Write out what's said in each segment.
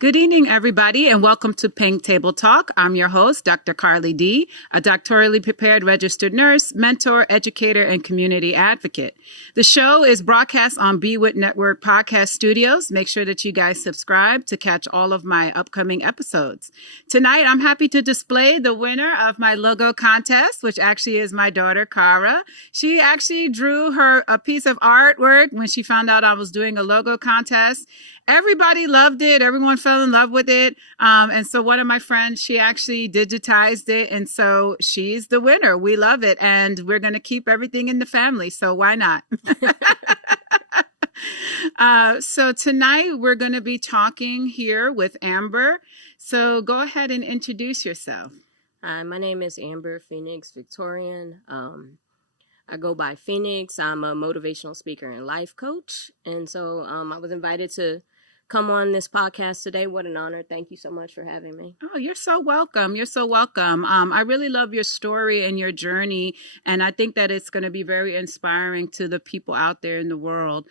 Good evening, everybody, and welcome to Pink Table Talk. I'm your host, Dr. Carly D., a doctorally prepared registered nurse, mentor, educator, and community advocate. The show is broadcast on BWIT Network Podcast Studios. Make sure that you guys subscribe to catch all of my upcoming episodes. Tonight, I'm happy to display the winner of my logo contest, which actually is my daughter, Cara. She actually drew a piece of artwork when she found out I was doing a logo contest. Everybody loved it. Everyone fell in love with it. And so one of my friends, she actually digitized it. And so she's the winner. We love it. And we're going to keep everything in the family. So why not? So tonight we're going to be talking here with Amber. So go ahead and introduce yourself. Hi, my name is Amber Phoenix Victorian. I go by Phoenix. I'm a motivational speaker and life coach. And so I was invited to come on this podcast today. What an honor. Thank you so much for having me. Oh, you're so welcome. You're so welcome. I really love your story and your journey. And I think that it's going to be very inspiring to the people out there in the world.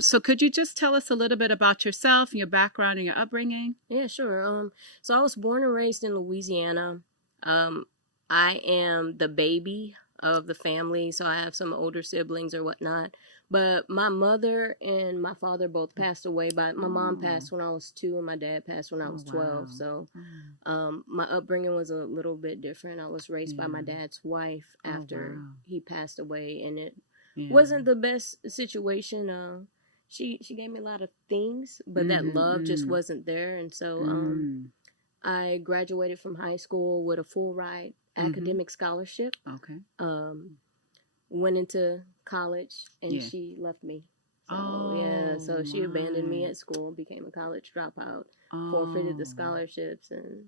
So could you just tell us a little bit about yourself and your background and your upbringing? Yeah, sure. So I was born and raised in Louisiana. I am the baby of the family, so I have some older siblings or whatnot. But my mother and my father both passed away. My mom passed when I was 2 and my dad passed when I was 12. So my upbringing was a little bit different. I was raised by my dad's wife after he passed away, and it wasn't the best situation. She gave me a lot of things, but that love just wasn't there. And so I graduated from high school with a full ride academic scholarship. Okay. Went into college and she left me. So, so she abandoned me at school, became a college dropout, forfeited the scholarships, and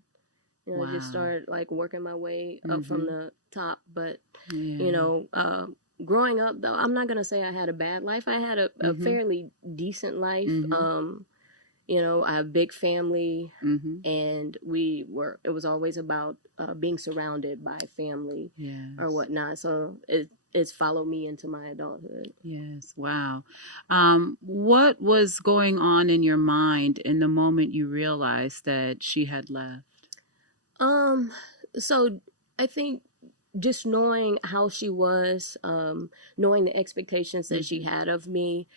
just started like working my way up from the top. But growing up though, I'm not gonna say I had a bad life. I had a fairly decent life. I have a big family, and it was always about being surrounded by family or whatnot. So it's followed me into my adulthood. Yes. Wow. What was going on in your mind in the moment you realized that she had left? So I think just knowing how she was, knowing the expectations that she had of me,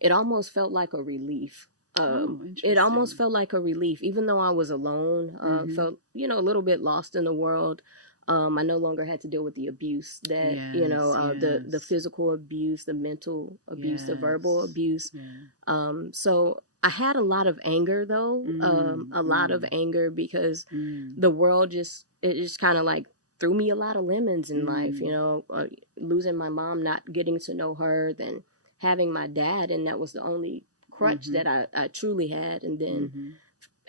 it almost felt like a relief. It almost felt like a relief, even though I was alone, felt, a little bit lost in the world. I no longer had to deal with the abuse that, the physical abuse, the mental abuse, the verbal abuse. So I had a lot of anger though, a lot of anger because the world just kind of like threw me a lot of lemons in life, losing my mom, not getting to know her, then having my dad. And that was the only crutch that I truly had, and then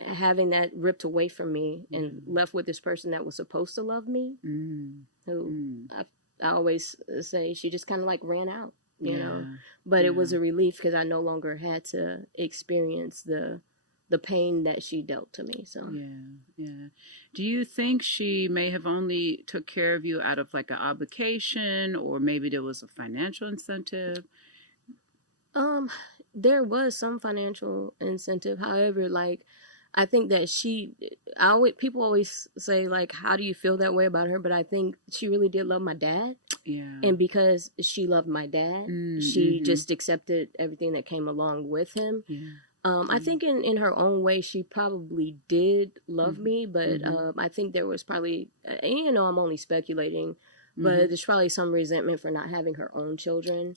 having that ripped away from me and left with this person that was supposed to love me, who I always say she just kind of like ran out, know, but it was a relief because I no longer had to experience the pain that she dealt to me. So do you think she may have only took care of you out of like an obligation, or maybe there was a financial incentive? There was some financial incentive. However, like, I think that people always say, like, how do you feel that way about her? But I think she really did love my dad. Yeah. And because she loved my dad, she just accepted everything that came along with him. Yeah. I think in her own way, she probably did love me, but I think there was probably, I'm only speculating, but there's probably some resentment for not having her own children.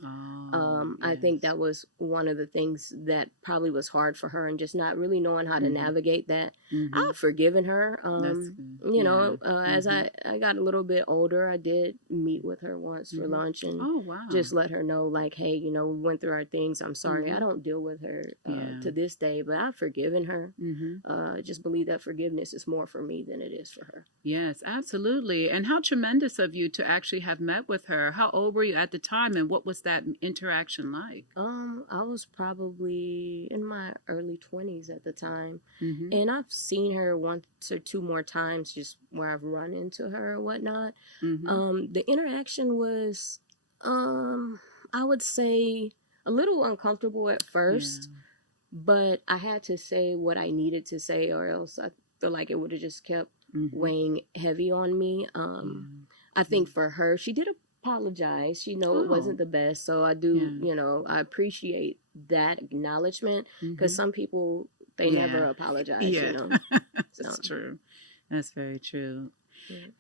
I think that was one of the things that probably was hard for her, and just not really knowing how to navigate that. I've forgiven her. As I got a little bit older, I did meet with her once for lunch and just let her know, like, hey, we went through our things. I'm sorry. I don't deal with her to this day, but I've forgiven her. I just believe that forgiveness is more for me than it is for her. Yes, absolutely. And how tremendous of you to actually have met with her. How old were you at the time, and what was that interaction like? I was probably in my early 20s at the time, and I've seen her once or two more times just where I've run into her or whatnot. The interaction was, I would say, a little uncomfortable at first. but I had to say what I needed to say, or else I feel like it would have just kept weighing heavy on me. I think for her, she did apologize. She know it wasn't the best, so I do, I appreciate that acknowledgement, because some people, they never apologize, That's true. That's very true.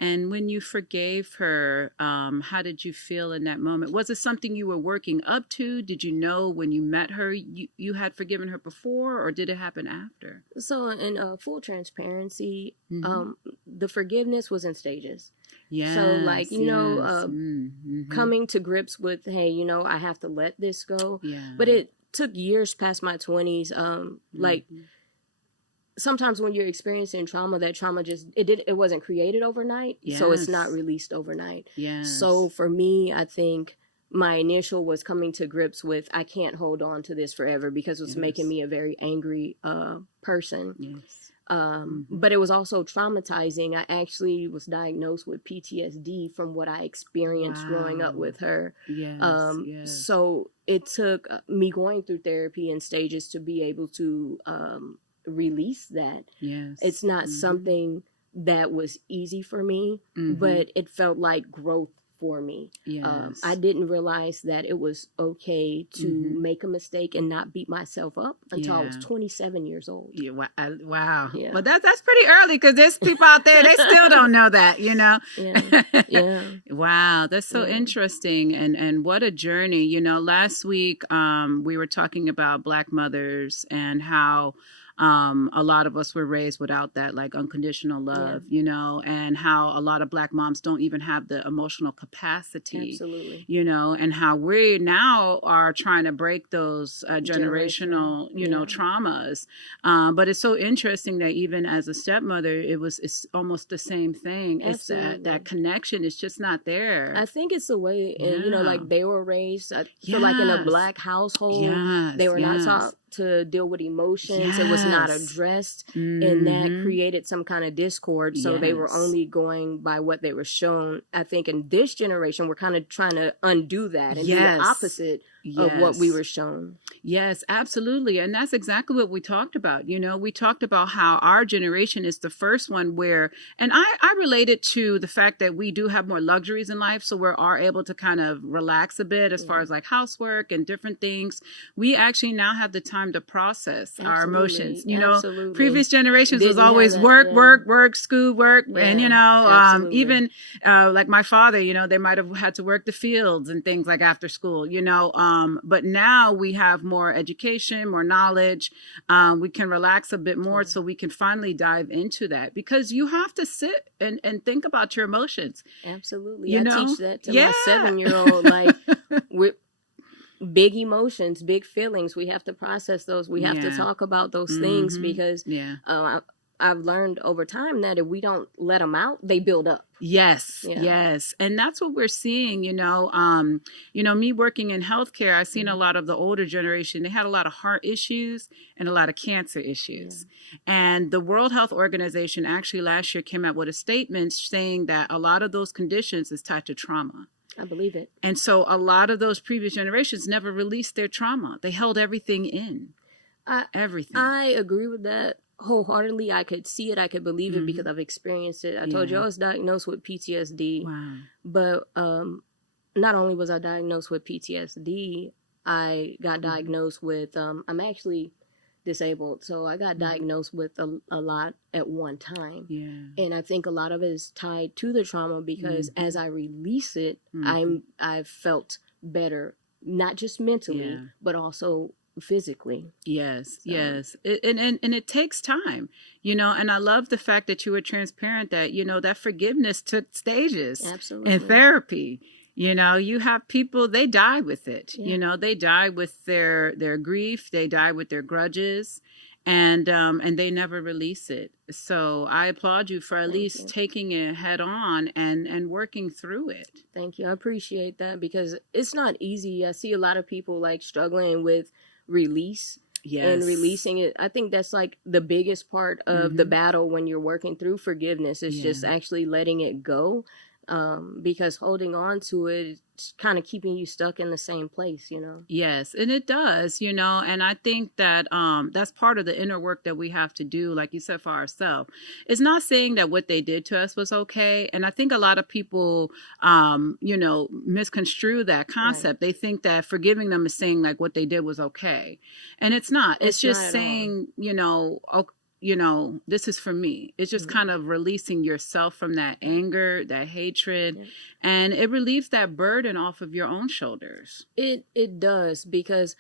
And when you forgave her, how did you feel in that moment? Was it something you were working up to? Did you know when you met her you had forgiven her before, or did it happen after? So in full transparency, the forgiveness was in stages. Yeah. So like, coming to grips with, hey, I have to let this go. Yeah. But it took years past my 20s. Like, sometimes when you're experiencing trauma, that trauma it wasn't created overnight. Yes. So it's not released overnight. Yes. So for me, I think my initial was coming to grips with, I can't hold on to this forever, because it was making me a very angry person. Yes. But it was also traumatizing. I actually was diagnosed with PTSD from what I experienced growing up with her. Yes. So it took me going through therapy in stages to be able to release that. Yes. It's not something that was easy for me, but it felt like growth for me. Yes. I didn't realize that it was okay to make a mistake and not beat myself up until I was 27 years old. Yeah, wow. Yeah. Well, that's pretty early, because there's people out there, they still don't know that, Yeah. Wow, that's so interesting. And what a journey. Last week we were talking about Black mothers and how a lot of us were raised without that, like, unconditional love, and how a lot of Black moms don't even have the emotional capacity. Absolutely. And how we now are trying to break those generational, traumas. But it's so interesting that even as a stepmother, it's almost the same thing. Absolutely. It's that connection is just not there. I think it's the way, like they were raised. I feel like in a Black household, they were not taught to deal with emotions. It was not addressed, and that created some kind of discord. So they were only going by what they were shown. I think in this generation, we're kind of trying to undo that and do the opposite of what we were shown. Yes, absolutely. And that's exactly what we talked about. We talked about how our generation is the first one where, and I related to the fact that we do have more luxuries in life. So we are able to kind of relax a bit as far as like housework and different things. We actually now have the time to process our emotions. Previous generations was always work, school work. And, even like my father, they might have had to work the fields and things like after school, but now we have more education, more knowledge. We can relax a bit more so we can finally dive into that, because you have to sit and think about your emotions. Absolutely. I teach that to my 7-year-old, like with big emotions, big feelings. We have to process those. We have to talk about those things, because I've learned over time that if we don't let them out, they build up. Yes. And that's what we're seeing, me working in healthcare, I've seen a lot of the older generation, they had a lot of heart issues and a lot of cancer issues. And the World Health Organization actually last year came out with a statement saying that a lot of those conditions is tied to trauma. I believe it. And so a lot of those previous generations never released their trauma. They held everything in. Everything. I agree with that wholeheartedly. I could see it. I could believe it, because I've experienced it. I told you I was diagnosed with PTSD. Wow. But not only was I diagnosed with PTSD, I got diagnosed with, I'm actually disabled. So I got diagnosed with a lot at one time. Yeah. And I think a lot of it is tied to the trauma, because as I release it, I've felt better, not just mentally, but also physically. Yes. And it takes time, and I love the fact that you were transparent that, that forgiveness took stages. Absolutely. In therapy. You have people, they die with it. They die with their grief, they die with their grudges, and they never release it. So I applaud you for at least taking it head on and working through it. Thank you. I appreciate that, because it's not easy. I see a lot of people like struggling with release and releasing it. I think that's like the biggest part of the battle when you're working through forgiveness is just actually letting it go. because holding on to it is kind of keeping you stuck in the same place, you know? Yes, and it does, and I think that that's part of the inner work that we have to do, like you said, for ourselves. It's not saying that what they did to us was okay. And I think a lot of people, misconstrue that concept. Right. They think that forgiving them is saying like what they did was okay. And it's not. It's just saying, this is for me. It's just kind of releasing yourself from that anger, that hatred, and it relieves that burden off of your own shoulders. It does, because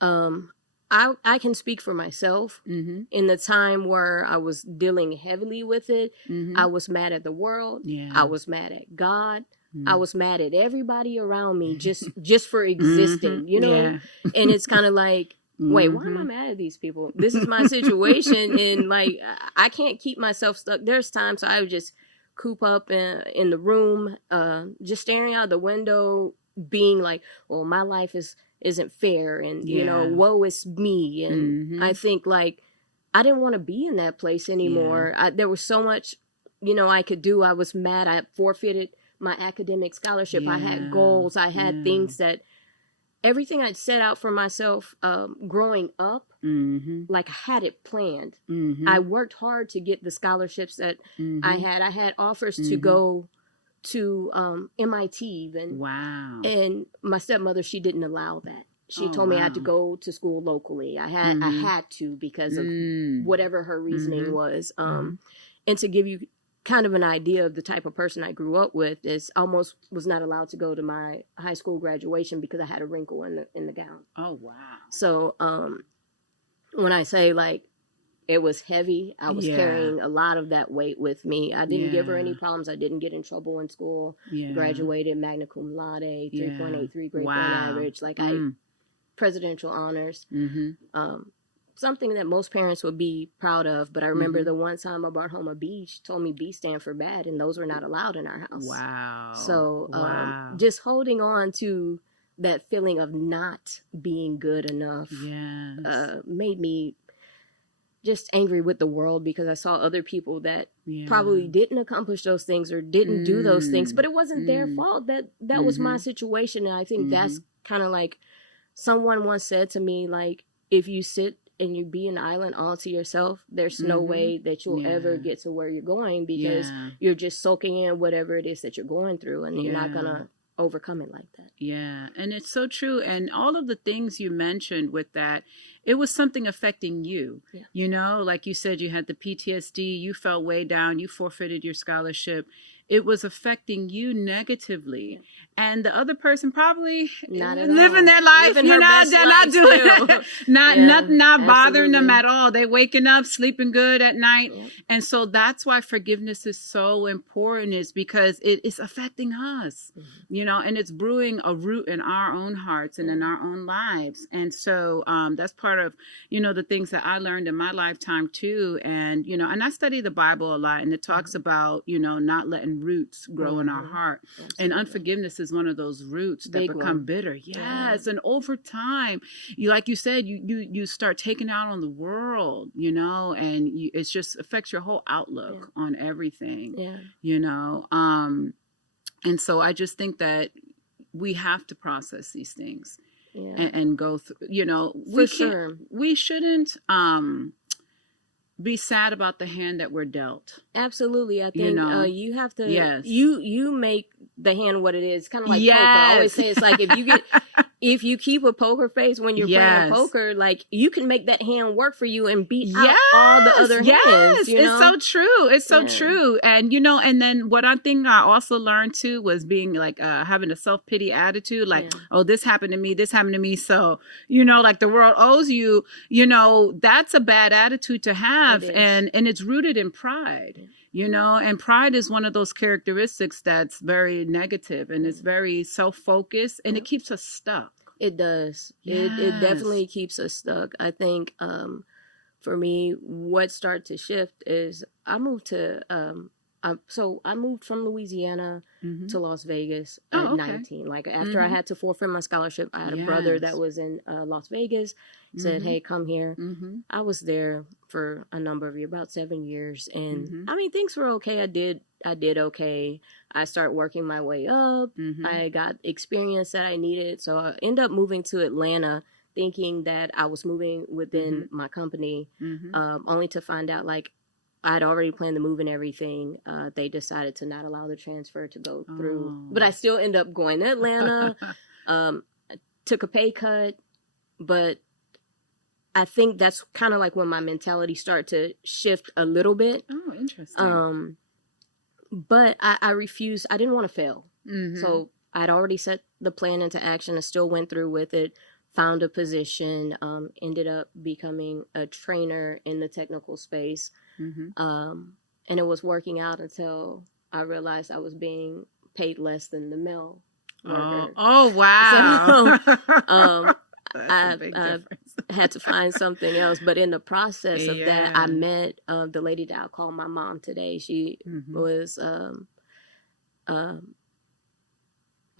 I can speak for myself. In the time where I was dealing heavily with it, I was mad at the world. Yeah. I was mad at God. I was mad at everybody around me just for existing, Yeah. And it's kind of like, wait, why am I mad at these people? This is my situation, and like I can't keep myself stuck. There's times I would just coop up in the room, just staring out the window, being like, well, my life isn't fair, and woe is me. And I think like I didn't want to be in that place anymore. There was so much, I could do. I was mad. I forfeited my academic scholarship. I had goals. I had things that everything I'd set out for myself growing up, like I had it planned. I worked hard to get the scholarships that I had. I had offers to go to MIT even. Wow. And my stepmother, she didn't allow that. She told me I had to go to school locally. I had to because of whatever her reasoning was. And to give you kind of an idea of the type of person I grew up with, is almost was not allowed to go to my high school graduation because I had a wrinkle in the gown. Oh, wow. So when I say like it was heavy, I was carrying a lot of that weight with me. I didn't give her any problems. I didn't get in trouble in school. Graduated magna cum laude, 3.83 grade point average. Like presidential honors. Something that most parents would be proud of. But I remember the one time I brought home a B, she told me B stand for bad, and those were not allowed in our house. Wow. So just holding on to that feeling of not being good enough made me just angry with the world, because I saw other people that probably didn't accomplish those things or didn't do those things, but it wasn't their fault. That was my situation. And I think that's kind of like someone once said to me, like, if you sit and you be an island all to yourself, there's no way that you'll ever get to where you're going, because you're just soaking in whatever it is that you're going through, and you're not gonna overcome it like that. Yeah, and it's so true. And all of the things you mentioned with that, it was something affecting you. Like you said, you had the PTSD, you felt way down, you forfeited your scholarship. It was affecting you negatively. And the other person probably living their life, they're not doing it. not bothering them at all. They waking up, sleeping good at night. And so that's why forgiveness is so important, is because it is affecting us, and it's brewing a root in our own hearts and in our own lives. And so that's part of, the things that I learned in my lifetime too. And, and I study the Bible a lot, and it talks about, not letting roots grow in our heart. Absolutely. And unforgiveness is one of those roots that become bitter. Yes. And over time, like you said, you start taking out on the world, and it just affects your whole outlook on everything, and so I just think that we have to process these things and go through, we shouldn't be sad about the hand that we're dealt. Absolutely. I think you have to, you make the hand what it is. Kind of like poker. I always say it's like if you keep a poker face when you're playing poker, like you can make that hand work for you and beat out all the other hands. It's so true. It's so true. And and then what I think I also learned too was being like having a self-pity attitude, like, oh, this happened to me. So, like the world owes you, that's a bad attitude to have. And it's rooted in pride. And pride is one of those characteristics that's very negative, and it's very self-focused, and it keeps us stuck. It does. Yes. It definitely keeps us stuck. I think for me, what started to shift is I moved to So I moved from Louisiana to Las Vegas at 19. Like after I had to forfeit my scholarship, I had a brother that was in Las Vegas. He said, "Hey, come here." I was there for a number of years, about 7 years, and I mean things were okay. I did okay. I started working my way up. I got experience that I needed, so I ended up moving to Atlanta, thinking that I was moving within my company, only to find out like I'd already planned the move and everything. They decided to not allow the transfer to go through. But I still ended up going to Atlanta, took a pay cut. But I think that's kind of like when my mentality started to shift a little bit. Oh, interesting. But I refused. I didn't want to fail. So I'd already set the plan into action. I still went through with it. Found a position, ended up becoming a trainer in the technical space. And it was working out until I realized I was being paid less than the male worker. Oh wow. So, I had to find something else. But in the process of that, I met the lady that I call my mom today. She was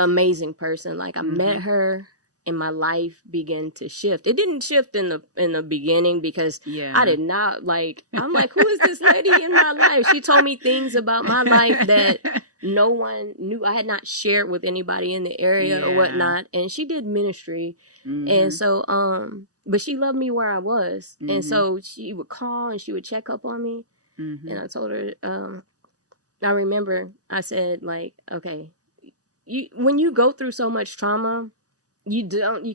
amazing person. Like I met her, and my life began to shift. It didn't shift in the beginning because I did not like. I'm like, who is this lady in my life? She told me things about my life that no one knew. I had not shared with anybody in the area or whatnot. And she did ministry, and so but she loved me where I was, and so she would call and she would check up on me. And I told her, I remember I said like, okay, when you go through so much trauma, you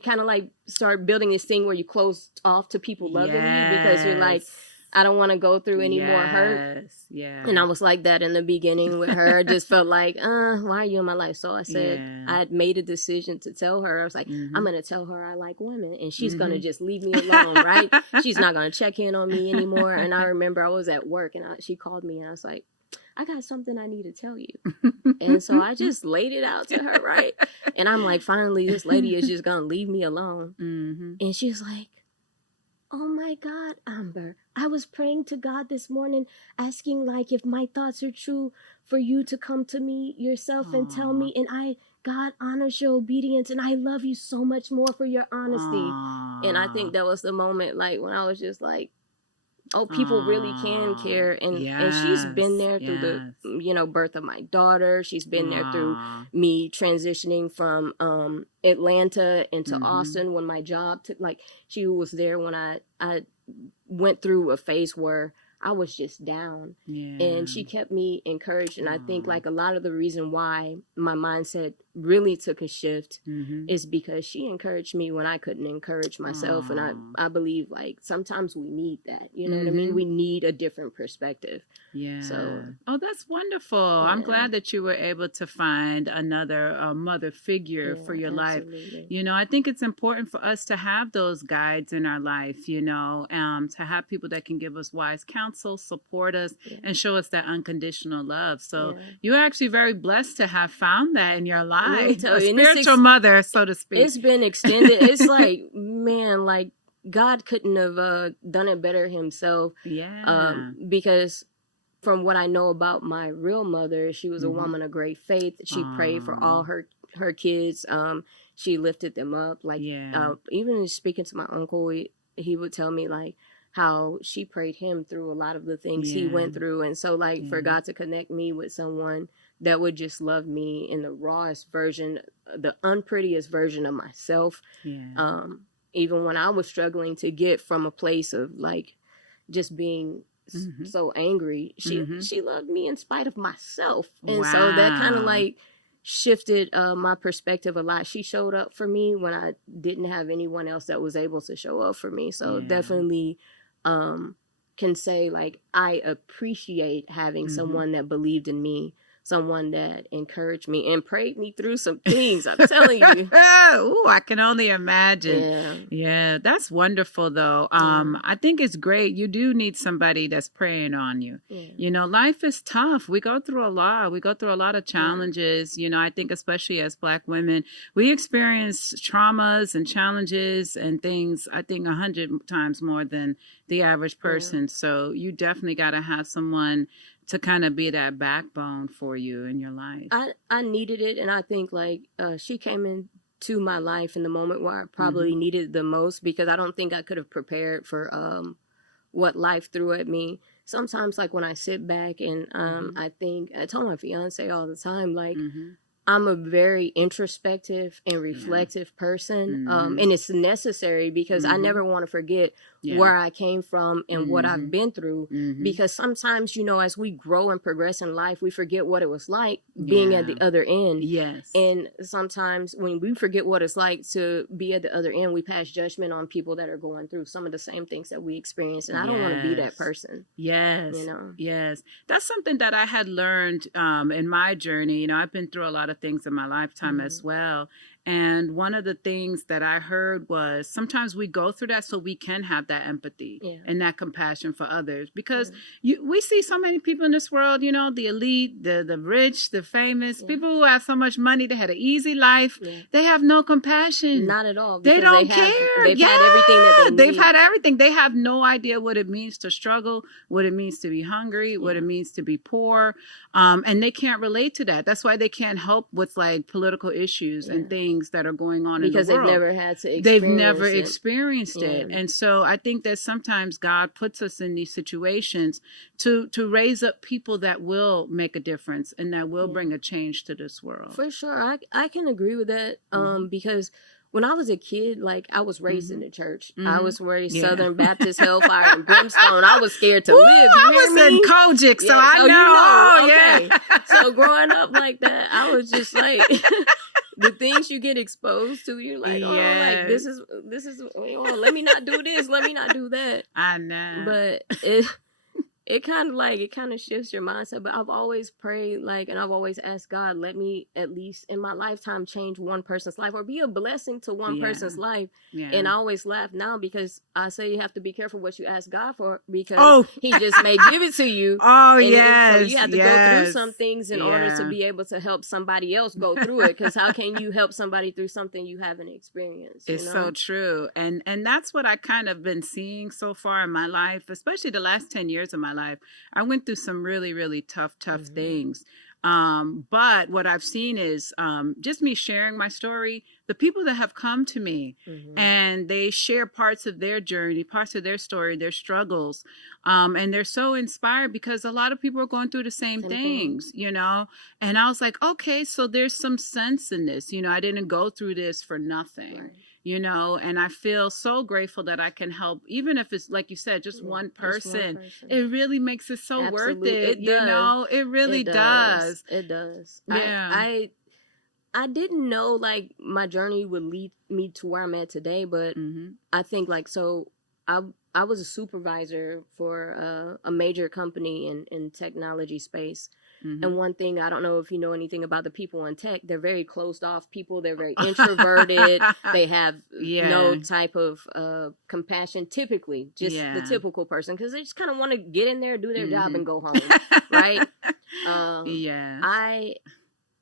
kind of like start building this thing where you close off to people loving you because you're like, I don't want to go through any more hurt. And I was like that in the beginning with her. I just felt like, why are you in my life? So I said, I had made a decision to tell her. I was like, I'm going to tell her I like women, and she's going to just leave me alone, right? She's not going to check in on me anymore. And I remember I was at work, and she called me, and I was like, I got something I need to tell you. And so I just laid it out to her, right? And I'm like, finally, this lady is just going to leave me alone. And she's like, oh my God, Amber, I was praying to God this morning, asking like if my thoughts are true, for you to come to me yourself and tell me. And God honors your obedience, and I love you so much more for your honesty. And I think that was the moment like when I was just like, oh, people really can care. And she's been there through the, birth of my daughter. She's been there through me transitioning from Atlanta into Austin when my job took, like, she was there when I went through a phase where I was just down, and she kept me encouraged. And I think like a lot of the reason why my mindset really took a shift is because she encouraged me when I couldn't encourage myself. And I believe like sometimes we need that, you know what I mean? We need a different perspective. So, that's wonderful. I'm glad that you were able to find another mother figure for your life. You know, I think it's important for us to have those guides in our life, you know, to have people that can give us wise counsel, support us, and show us that unconditional love. So you're actually very blessed to have found that in your life. A spiritual mother, so to speak. It's been extended. It's like, man, like God couldn't have done it better himself. Because from what I know about my real mother, she was a woman of great faith. She prayed for all her kids. She lifted them up. Like even speaking to my uncle, he would tell me like how she prayed him through a lot of the things he went through. And so like for God to connect me with someone that would just love me in the rawest version, the unprettiest version of myself. Even when I was struggling to get from a place of like just being so angry, she loved me in spite of myself. And so that kind of like shifted my perspective a lot. She showed up for me when I didn't have anyone else that was able to show up for me. So definitely can say like I appreciate having someone that believed in me, someone that encouraged me and prayed me through some things. I'm telling you. Ooh, I can only imagine. Yeah, that's wonderful though. I think it's great. You do need somebody that's praying on you. You know, life is tough. We go through a lot. We go through a lot of challenges. You know, I think especially as Black women, we experience traumas and challenges and things, I think 100 times more than the average person. So you definitely got to have someone to kind of be that backbone for you in your life. I needed it, and I think like she came into my life in the moment where I probably needed it the most, because I don't think I could have prepared for what life threw at me. Sometimes, like when I sit back and I think, I tell my fiance all the time, like I'm a very introspective and reflective person, and it's necessary because I never want to forget where I came from and what I've been through. Because sometimes, you know, as we grow and progress in life, we forget what it was like being at the other end. Yes. And sometimes when we forget what it's like to be at the other end, we pass judgment on people that are going through some of the same things that we experience. And I don't want to be that person. Yes. You know? Yes. That's something that I had learned in my journey. You know, I've been through a lot of things in my lifetime as well. And one of the things that I heard was sometimes we go through that so we can have that empathy and that compassion for others. Because we see so many people in this world, you know, the elite, the rich, the famous, people who have so much money, they had an easy life. They have no compassion. Not at all. They don't care. They've had everything that they need. They've had everything. They have no idea what it means to struggle, what it means to be hungry, what it means to be poor. And they can't relate to that. That's why they can't help with like political issues and things that are going on because in the world. They've never had to experience They've never experienced it. Yeah. And so I think that sometimes God puts us in these situations to raise up people that will make a difference and that will bring a change to this world. For sure. I can agree with that. Because when I was a kid, like I was raised in the church. I was raised Southern Baptist, Hellfire, and Brimstone. I was scared to live. I was in Kojic, so I know. You know. Okay. So growing up like that, I was just like the things you get exposed to, you're like, oh, like this is. Oh, let me not do this. Let me not do that. I know. But it kind of shifts your mindset. But I've always prayed, like, and I've always asked God, let me at least in my lifetime change one person's life or be a blessing to one person's life. And I always laugh now because I say you have to be careful what you ask God for, because he just may give it to you. So you have to go through some things in order to be able to help somebody else go through it. Because how can you help somebody through something you haven't experienced? It's so true. And that's what I kind of been seeing so far in my life, especially the last 10 years of my life. I went through some really, really tough things. But what I've seen is just me sharing my story, the people that have come to me and they share parts of their journey, parts of their story, their struggles. And they're so inspired because a lot of people are going through the same things, you know. And I was like, okay, so there's some sense in this. You know, I didn't go through this for nothing. Right. You know, and I feel so grateful that I can help, even if it's like you said, just one person. It really makes it so worth it. You know, it really does. It does. Yeah. I didn't know like my journey would lead me to where I'm at today, but I think like I was a supervisor for a major company in technology space. And one thing, I don't know if you know anything about the people in tech, they're very closed off people. They're very introverted. They have no type of compassion, typically, just the typical person, because they just kind of want to get in there, do their job, and go home, right? I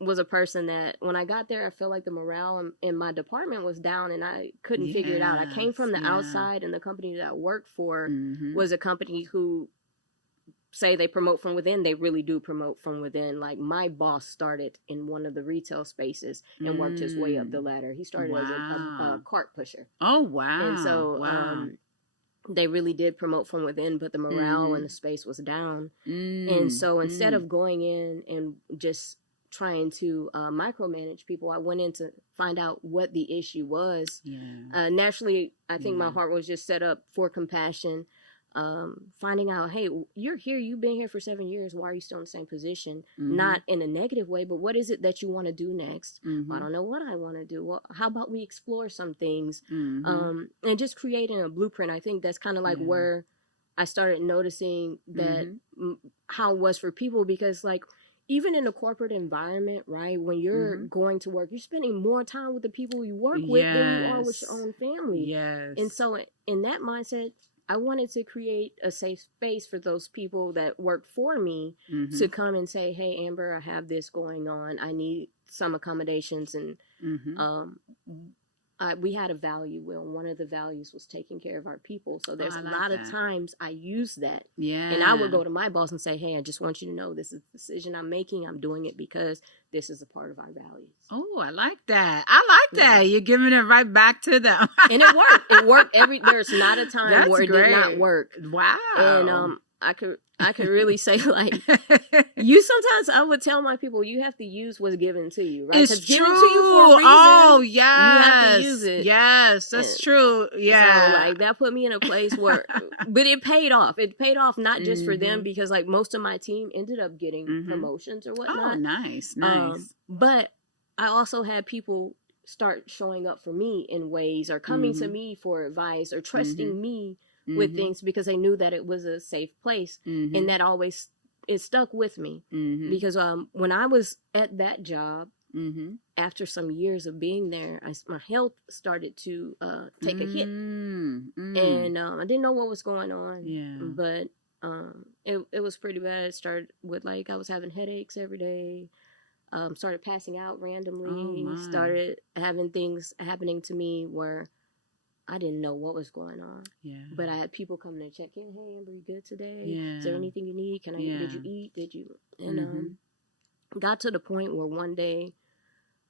was a person that when I got there, I felt like the morale in my department was down and I couldn't figure it out. I came from the outside, and the company that I worked for was a company who say they promote from within. They really do promote from within. Like my boss started in one of the retail spaces and worked his way up the ladder. He started as a cart pusher. Oh, wow. And so they really did promote from within, but the morale in the space was down. And so instead of going in and just trying to micromanage people, I went in to find out what the issue was. Naturally, I think my heart was just set up for compassion. Finding out, hey, you're here, you've been here for 7 years, why are you still in the same position? Not in a negative way, but what is it that you want to do next? I don't know what I want to do. Well, how about we explore some things? And just creating a blueprint. I think that's kind of like where I started noticing that how it was for people, because like even in a corporate environment, right, when you're going to work, you're spending more time with the people you work with than you are with your own family. And so in that mindset, I wanted to create a safe space for those people that work for me to come and say, hey, Amber, I have this going on. I need some accommodations. And we had a value wheel, and one of the values was taking care of our people. So there's I a like lot that. of times I use that. Yeah. And I would go to my boss and say, hey, I just want you to know this is the decision I'm making. I'm doing it because this is a part of our values. Oh, I like that. I like that. You're giving it right back to them. And it worked. It worked there's not a time That's where it great. did not work. Wow. And I could really say, like, sometimes I would tell my people, you have to use what's given to you, right? It's true. Given to you for a reason. Oh, yes. You have to use it. Yes, that's true. Yeah. So, like, that put me in a place where, but it paid off. It paid off not just for them, because, like, most of my team ended up getting promotions or whatnot. Oh, nice. But I also had people start showing up for me in ways, or coming to me for advice, or trusting me with things, because they knew that it was a safe place. And that always, it stuck with me. Because when I was at that job, after some years of being there, my health started to take a hit. And I didn't know what was going on. But it was pretty bad. It started with, like, I was having headaches every day. Started passing out randomly. Started having things happening to me where I didn't know what was going on. But I had people coming to check in. Hey, Amber, you good today? Is there anything you need? Did you eat? Did you? And got to the point where one day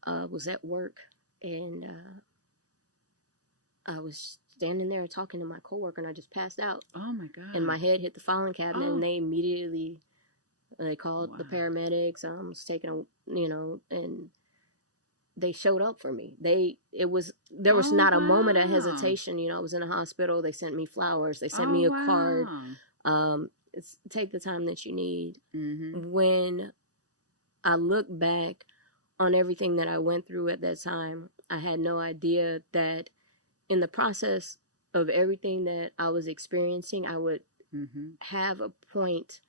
was at work, and I was standing there talking to my coworker, and I just passed out. Oh my God. And my head hit the filing cabinet, and they immediately, they called the paramedics. I was taking and they showed up for me. There was not a moment of hesitation. I was in a hospital. They sent me flowers. They sent me a card. Take the time that you need. When I look back on everything that I went through at that time, I had no idea that in the process of everything that I was experiencing, I would have a point,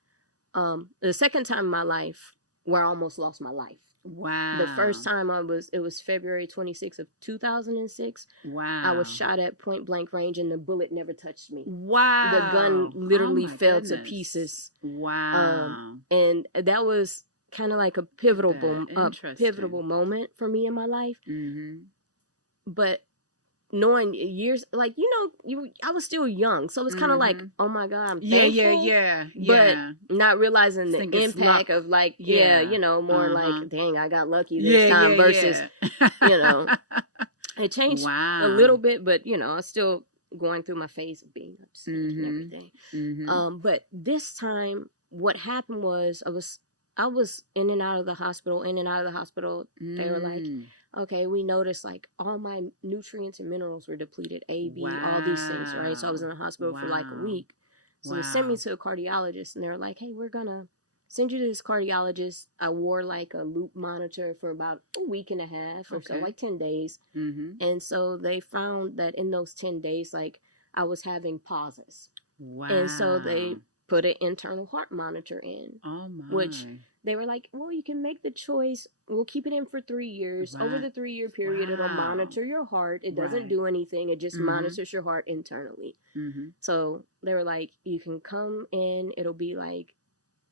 the second time in my life, where I almost lost my life. Wow. The first time it was February 26th of 2006. Wow. I was shot at point blank range, and the bullet never touched me. Wow. The gun literally fell to pieces. Wow. And that was kind of like a pivotal moment for me in my life. But knowing years, like, I was still young, so it was kind of like, oh my God, I'm thankful. Yeah. But not realizing the impact of, like, more like, dang, I got lucky this time versus, it changed a little bit, but I was still going through my phase of being upset and everything. But this time, what happened was I was in and out of the hospital. They were like, okay, we noticed, like, all my nutrients and minerals were depleted, A, B, all these things, right? So I was in the hospital for like a week. So they sent me to a cardiologist, and they were like, hey, we're going to send you to this cardiologist. I wore, like, a loop monitor for about a week and a half or so, like 10 days. And so they found that in those 10 days, like, I was having pauses. Wow. And so they put an internal heart monitor in. Oh my. Which they were like, well, you can make the choice. We'll keep it in for 3 years. Over the 3-year period, it'll monitor your heart. It doesn't do anything. It just monitors your heart internally. So they were like, you can come in. It'll be like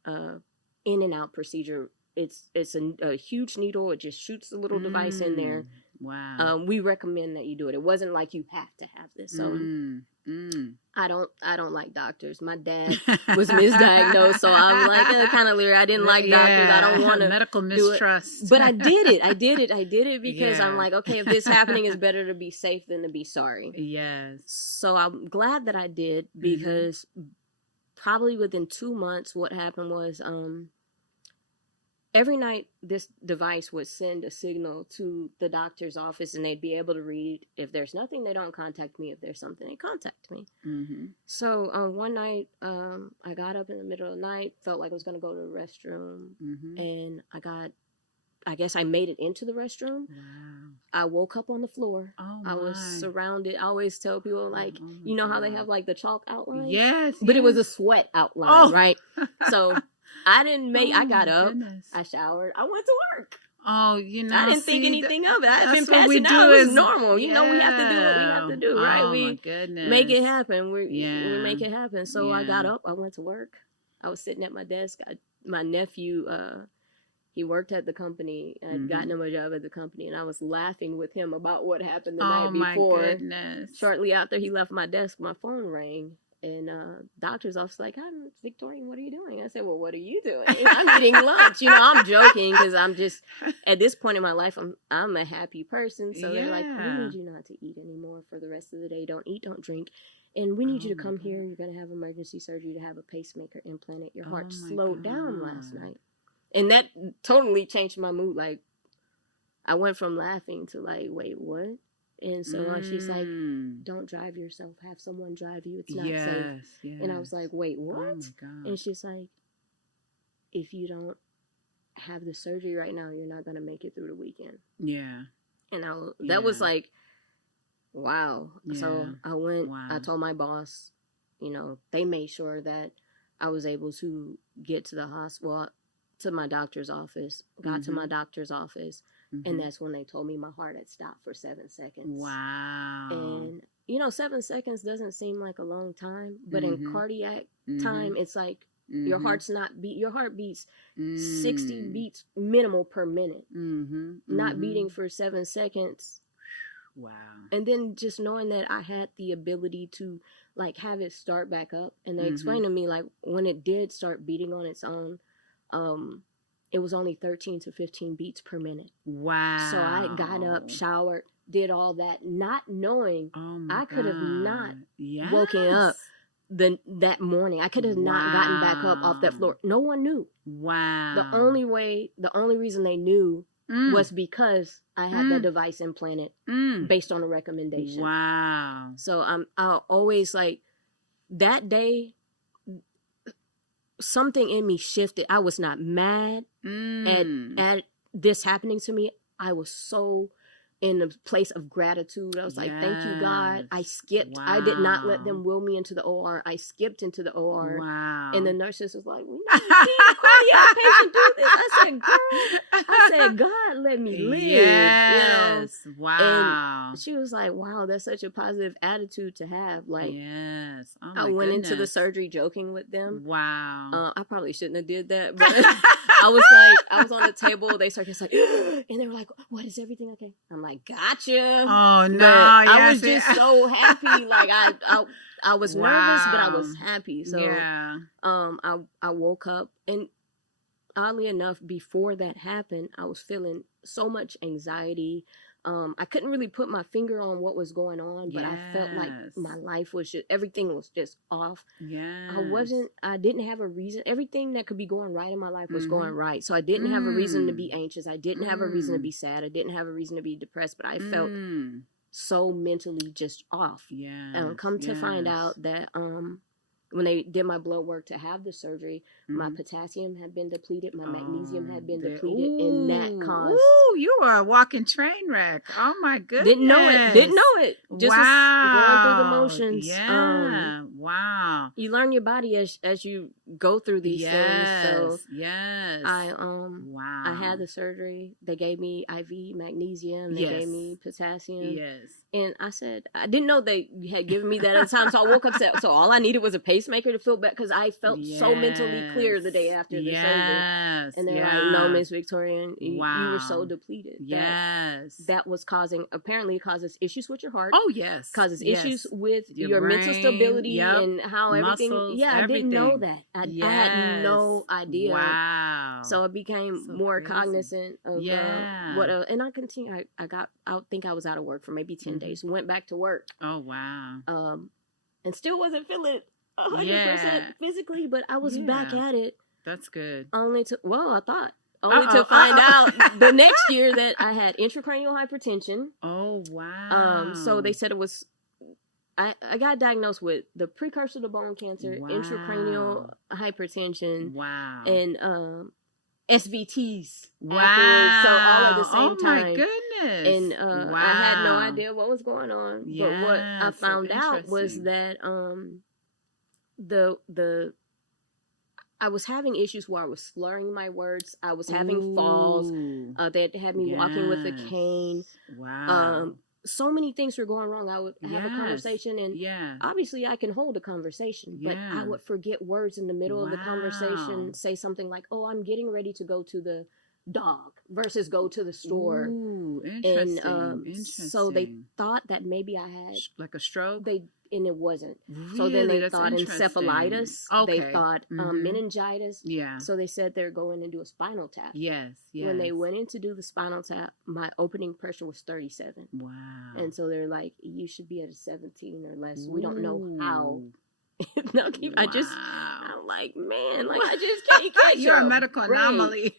in and out procedure. It's a huge needle. It just shoots a little device in there. Wow. We recommend that you do it. It wasn't like you have to have this. So I don't like doctors. My dad was misdiagnosed, so I'm like kind of leery. I didn't like doctors. I don't want to medical mistrust. But I did it because I'm like, okay, if this happening, it's better to be safe than to be sorry. Yes. So I'm glad that I did, because probably within 2 months, what happened was every night this device would send a signal to the doctor's office, and they'd be able to read. If there's nothing, they don't contact me. If there's something, they contact me. So one night, I got up in the middle of the night, felt like I was going to go to the restroom, and I guess I made it into the restroom. Wow. I woke up on the floor. Oh my. I was surrounded. I always tell people, like, how they have, like, the chalk outline? Yes. But it was a sweat outline, right? So I didn't I got up, I showered, I went to work. Oh, I didn't think anything of it. I've been passing out. It was normal. We have to do what we have to do, right? We make it happen. We make it happen. So I got up, I went to work. I was sitting at my desk. My nephew he worked at the company. I'd gotten him a job at the company, and I was laughing with him about what happened the night before. Oh, my goodness. Shortly after he left my desk, my phone rang, and doctor's office like, "Hi, Victorian, what are you doing?" I said, "Well, what are you doing?" I'm eating lunch. You know, I'm joking because I'm just, at this point in my life, I'm a happy person. So they're like, "We need you not to eat anymore for the rest of the day. Don't eat, don't drink. And we need you to come here. You're going to have emergency surgery to have a pacemaker implanted. Your heart slowed down last night." And that totally changed my mood. Like, I went from laughing to like, wait, what? And so she's like, "Don't drive yourself. Have someone drive you. It's not safe." Yes. And I was like, wait, what? Oh my God. And she's like, "If you don't have the surgery right now, you're not going to make it through the weekend." Yeah. And that was like, wow. Yeah. So I went, I told my boss, you know, they made sure that I was able to get to the hospital, to my doctor's office, got to my doctor's office, and that's when they told me my heart had stopped for 7 seconds. Wow. And, you know, 7 seconds doesn't seem like a long time, but in cardiac time, it's like your heart's not your heart beats 60 beats minimal per minute, not beating for 7 seconds. Wow. And then just knowing that I had the ability to like have it start back up, and they explained to me like when it did start beating on its own, it was only 13 to 15 beats per minute. Wow. So I got up, showered, did all that, not knowing I could have not woken up that morning. I could have not gotten back up off that floor. No one knew. Wow. The only reason they knew was because I had that device implanted based on a recommendation. Wow. So I always like that day, something in me shifted. I was not mad at this happening to me. I was so in a place of gratitude. I was like, thank you, God. I skipped. Wow. I did not let them wheel me into the OR. I skipped into the OR. Wow. And the nurses was like, "We never seen a cardiac patient do this." I said, "Girl," "God, let me live." Yes. You know? Wow. And she was like, "Wow, that's such a positive attitude to have." Like, yes. Oh my I went into the surgery joking with them. Wow. I probably shouldn't have did that, but I was on the table. They started just like, and they were like, "What, is everything okay?" I'm like, "Gotcha." Oh no! I was just so happy. Like I was nervous, but I was happy. So I woke up, and oddly enough, before that happened, I was feeling so much anxiety. I couldn't really put my finger on what was going on, but I felt like my life was just, everything was just off. Yeah. I didn't have a reason. Everything that could be going right in my life was going right. So I didn't have a reason to be anxious. I didn't have a reason to be sad. I didn't have a reason to be depressed, but I felt so mentally just off. Yeah. And come to find out that, when they did my blood work to have the surgery, my potassium had been depleted, my magnesium had been depleted, and that caused... Ooh, you are a walking train wreck. Oh, my goodness. Didn't know it. Just was going through the motions. Yeah, wow. You learn your body as you go through these things. So I had the surgery. They gave me IV magnesium. They gave me potassium. Yes. And I said, I didn't know they had given me that at the time. So I woke up, so all I needed was a pacemaker to feel better, because I felt so mentally clear the day after the surgery. And they're like, "No, Miss Victorian, you were so depleted." That was apparently causes issues with your heart. Oh, yes. Causes issues with your brain, mental stability and how everything. Muscles, I didn't know that. I had no idea. Wow. So I became more cognizant of what, and I continued. I think I was out of work for maybe 10 days. Went back to work. Oh, wow. And still wasn't feeling 100% physically, but I was back at it. That's good. Only to find out the next year that I had intracranial hypertension. Oh, wow. So they said it was, I got diagnosed with the precursor to bone cancer, intracranial hypertension, and SVTs. Wow. So all at the same time. Oh, my goodness. And I had no idea what was going on. But what I found out was that I was having issues where I was slurring my words. I was having falls. They had me walking with a cane. Wow. So many things were going wrong. I would have a conversation, and obviously I can hold a conversation, but I would forget words in the middle of the conversation, say something like, "Oh, I'm getting ready to go to the dog versus go to the store. Ooh, And interesting. so they thought that maybe I had like a stroke. And it wasn't. Really? So then they That's thought interesting. encephalitis. Okay. They thought meningitis. Yeah. So they said they're going and do a spinal tap. Yes. When they went in to do the spinal tap, my opening pressure was 37. Wow. And so they're like, you should be at a 17 or less. We don't know how. Wow. I'm like, man, like I just can't catch You're a up. medical Right. anomaly.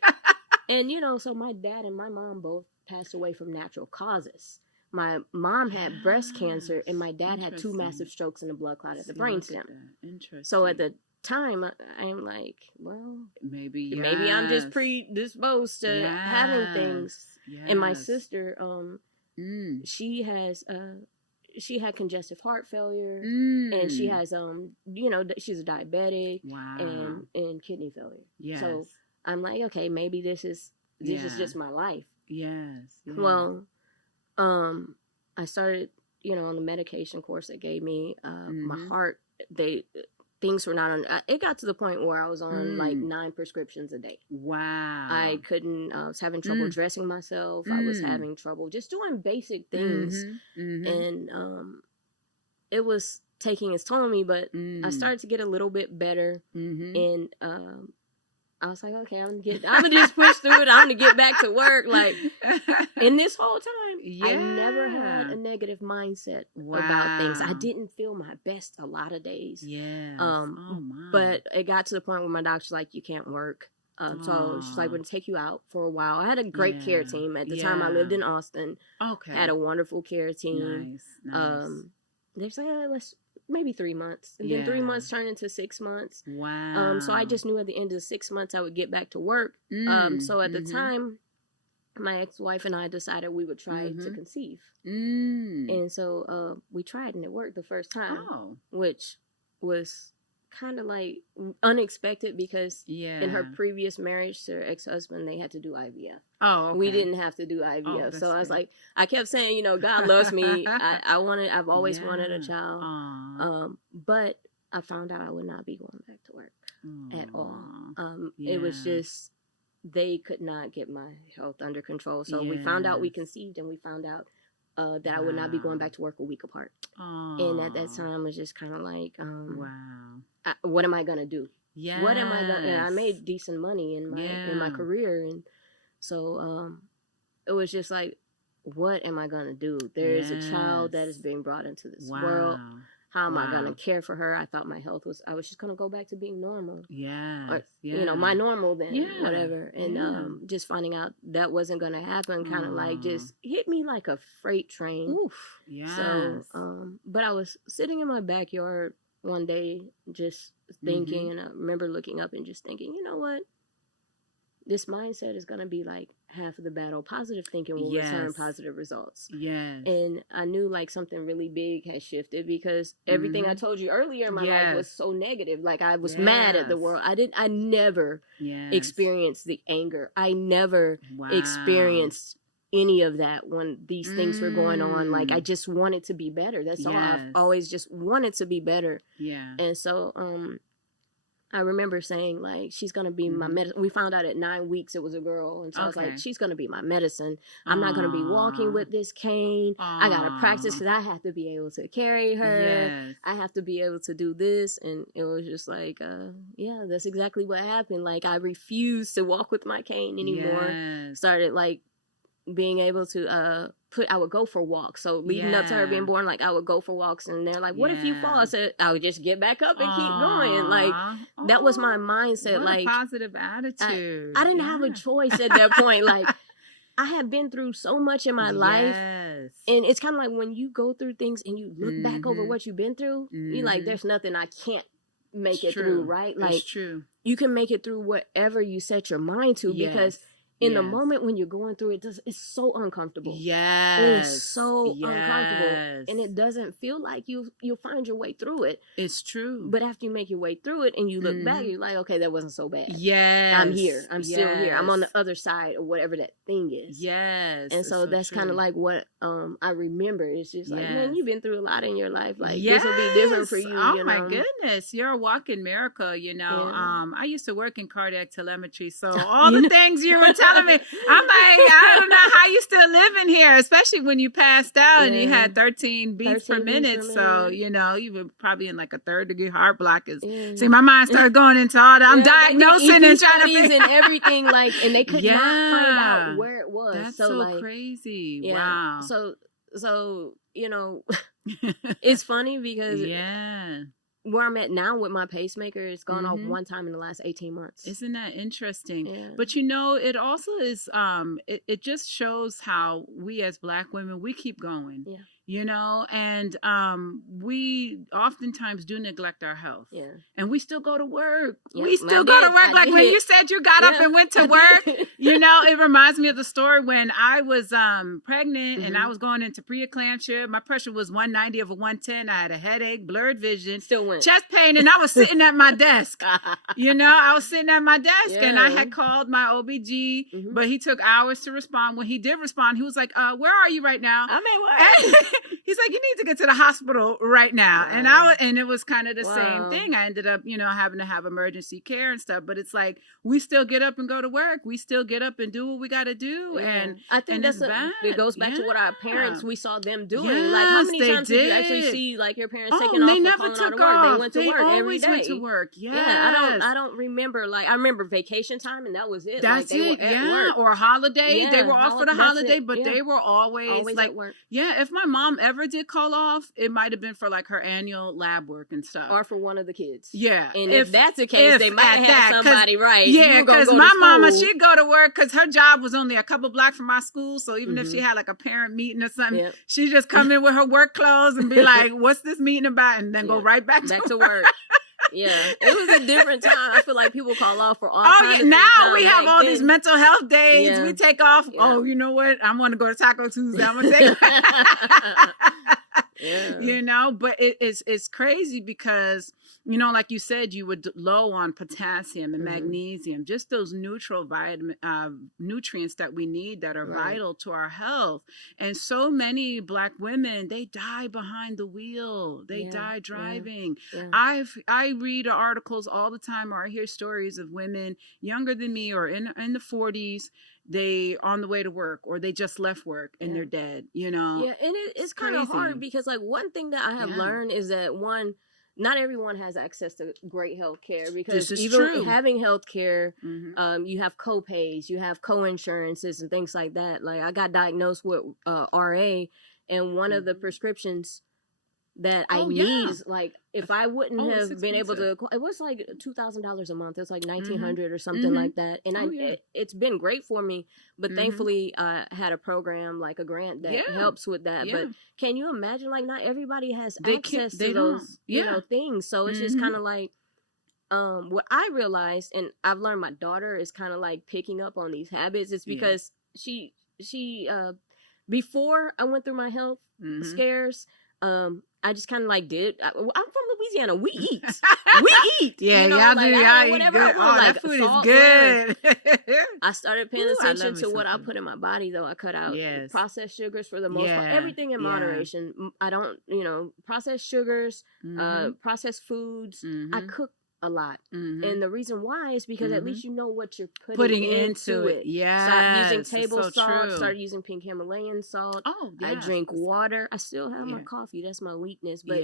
And so my dad and my mom both passed away from natural causes. My mom had breast cancer, and my dad had 2 massive strokes and a blood clot at the brainstem. Interesting. So at the time, I'm like, well, maybe I'm just predisposed to having things. Yes. And my sister, she had congestive heart failure, and she has she's a diabetic. Wow. and kidney failure. Yes. So I'm like, okay, maybe this is just my life. Yes. Well, I started, on the medication course they gave me. My heart, things were not on. It got to the point where I was on like 9 prescriptions a day. Wow. I couldn't. I was having trouble dressing myself. I was having trouble just doing basic things, and it was taking its toll on me. But I started to get a little bit better, and I was like, okay, I'm gonna just push through it. I'm gonna get back to work. Like, in this whole time, I never had a negative mindset about things. I didn't feel my best a lot of days. Yeah. But it got to the point where my doctor's like, you can't work. So she's like, we're gonna take you out for a while. I had a great care team at the time. I lived in Austin. Okay. Had a wonderful care team. Nice. They're saying, let's maybe 3 months, and then 3 months turned into 6 months. Wow. So I just knew at the end of the 6 months I would get back to work. So at the time, my ex-wife and I decided we would try to conceive. And so we tried, and it worked the first time, which was kind of like unexpected because in her previous marriage to her ex-husband, they had to do IVF. Oh, okay. We didn't have to do IVF. So I was like, I kept saying, God loves me. I've always wanted a child. But I found out I would not be going back to work at all. It was just, they could not get my health under control. So we found out we conceived, and we found out that I would not be going back to work a week apart. And at that time, it was just kind of like, what am I going to do? Yes. What am I going to, I made decent money in my career. And so it was just like, what am I going to do? There is a child that is being brought into this world. How am I going to care for her? I thought my health was, I was just going to go back to being normal. Yes. Or, my normal then, whatever. And just finding out that wasn't going to happen kind of like just hit me like a freight train. Oof. Yes. So, but I was sitting in my backyard one day just thinking, and I remember looking up and just thinking, you know what? This mindset is going to be like half of the battle. Positive thinking will return positive results. Yes. And I knew like something really big had shifted because everything I told you earlier in my life was so negative. Like I was mad at the world. I never experienced the anger. I never experienced any of that when these things were going on. Like I just wanted to be better. That's all. I've always just wanted to be better. Yeah. And so I remember saying, like, she's going to be my medicine. We found out at 9 weeks it was a girl. And so I was like, she's going to be my medicine. I'm not going to be walking with this cane. I got to practice because I have to be able to carry her. Yes. I have to be able to do this. And it was just like, that's exactly what happened. Like, I refused to walk with my cane anymore. Yes. Started, like, being able to I would go for walks. So leading up to her being born, like I would go for walks, and they're like, what if you fall? I said, I would just get back up and keep going. Like that was my mindset. What like a positive attitude. I didn't have a choice at that point. Like I had been through so much in my life. And it's kind of like when you go through things and you look back over what you've been through, you're like, there's nothing I can't make it through, right? Like it's true. You can make it through whatever you set your mind to because in the moment when you're going through it, it's so uncomfortable. Yes. It's so uncomfortable. And it doesn't feel like you'll find your way through it. It's true. But after you make your way through it and you look back, you're like, okay, that wasn't so bad. Yes. I'm here. I'm still here. I'm on the other side of whatever that thing is. Yes. And so that's kind of like what I remember. It's just like, man, you've been through a lot in your life. Like, this will be different for you. Oh, my goodness. You're a walking miracle, you know. I used to work in cardiac telemetry. So all the things you were telling me. I'm like, I don't know how you still living here, especially when you passed out and you had 13 beats per minute. So, you know, you were probably in like a 3rd-degree heart block. See, my mind started going into all that. I'm diagnosing and trying to figure and everything, like, and they could not find out where it was. That's so like, crazy. Yeah. Wow. So, you know, it's funny because where I'm at now with my pacemaker, it's gone off one time in the last 18 months. Isn't that interesting? Yeah. But you know, it also is, it just shows how we as Black women, we keep going. Yeah. You know, and we oftentimes do neglect our health. Yeah. And we still go to work. Yep, we still go to work. Like when you said you got up and went to work, you know, it reminds me of the story when I was pregnant and I was going into preeclampsia. My pressure was 190 over 110. I had a headache, blurred vision, still went. Chest pain, and I was sitting at my desk. You know, I was sitting at my desk and I had called my OBG, but he took hours to respond. When he did respond, he was like, where are you right now? I'm at work. He's like, you need to get to the hospital right now. And it was kind of the same thing. I ended up, you know, having to have emergency care and stuff. But it's like, we still get up and go to work. We still get up and do what we got to do. And I think it goes back to what our parents, we saw them doing. Like, how many times did you actually see, like, your parents taking off? They never took off. They went to work every day. Went to work. Yes. Yeah, I don't remember. Like, I remember vacation time, and that was it. That's like, it. Work. Or a holiday. They were off for the holiday, but they were always like, at work. Yeah, if my mom ever did call off, it might have been for like her annual lab work and stuff, or for one of the kids. Yeah, and if that's the case, they might have somebody right. Yeah, because my mama, she'd go to work because her job was only a couple blocks from my school. So even if she had like a parent meeting or something, she'd just come in with her work clothes and be like, "What's this meeting about?" and then go right back to work. Yeah, it was a different time. I feel like people call off for all kinds of now we have all these mental health days. We take off. Yeah. Oh, you know what? I'm going to go to Taco Tuesday. I'm going to take You know, but it's crazy because, you know, like you said, you were low on potassium and magnesium, just those neutral nutrients that we need that are vital to our health. And so many Black women, they die behind the wheel. They die driving. Yeah. I read articles all the time, or I hear stories of women younger than me or in the 40s. They on the way to work, or they just left work and they're dead, you know? Yeah, and it's kind of hard because, like, one thing that I have learned is that, not everyone has access to great health care, because even having health care, you have co-pays, you have co-insurances and things like that. Like, I got diagnosed with RA, and one of the prescriptions that I need is, like, if I wouldn't have been able to, it was like $2,000 a month. It was like $1,900 or something like that. And it's been great for me, but thankfully I had a program, like a grant that helps with that. But can you imagine, like, not everybody has access to those, you know, things. So it's just kind of like, what I realized, and I've learned my daughter is kind of like picking up on these habits. It's because she before I went through my health scares, I just kind of like I'm from Louisiana. We eat. Yeah, you know, y'all like, do. Y'all whatever I want. Like, that food is good. I started paying attention to what I put in my body, though. I cut out processed sugars for the most part. Everything in moderation. I don't, processed sugars, processed foods. I cook a lot. And the reason why is because at least you know what you're putting into it. Yeah. Stop using table salt. Start using pink Himalayan salt. Oh, yes. I drink water. I still have my coffee. That's my weakness. But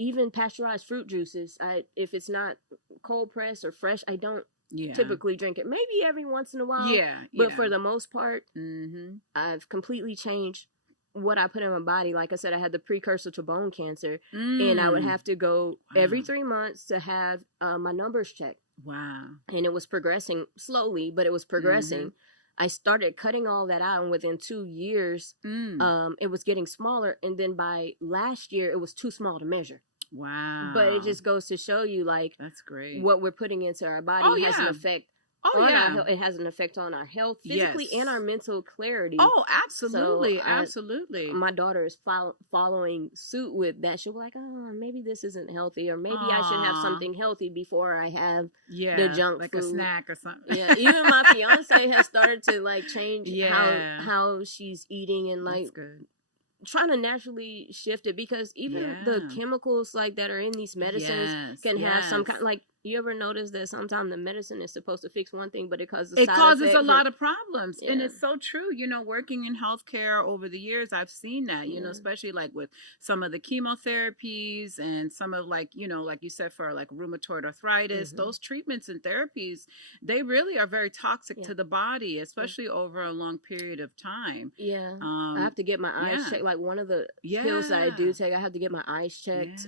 even pasteurized fruit juices, if it's not cold pressed or fresh, I don't typically drink it. Maybe every once in a while. But for the most part, I've completely changed what I put in my body. Like I said, I had the precursor to bone cancer, and I would have to go every 3 months to have my numbers checked. Wow. And it was progressing slowly, but it was progressing. I started cutting all that out, and within 2 years, it was getting smaller. And then by last year, it was too small to measure. Wow. But it just goes to show you, like, that's great. What we're putting into our body has an effect. It has an effect on our health physically and our mental clarity. Oh, absolutely. So absolutely. My daughter is following suit with that. She'll be like, oh, maybe this isn't healthy, or maybe I should have something healthy before I have the junk like food. A snack or something. Yeah, even my fiance has started to, like, change how she's eating, and, like, trying to naturally shift it, because even the chemicals, like, that are in these medicines can have some kind, like, You ever notice that sometimes the medicine is supposed to fix one thing, but it causes a lot of problems. And it's so true. You know, working in healthcare over the years, I've seen that, you know, especially like with some of the chemotherapies and some of like, you know, like you said, for like rheumatoid arthritis, those treatments and therapies, they really are very toxic to the body, especially over a long period of time. I have to get my eyes checked. Like one of the pills that I do take, I have to get my eyes checked.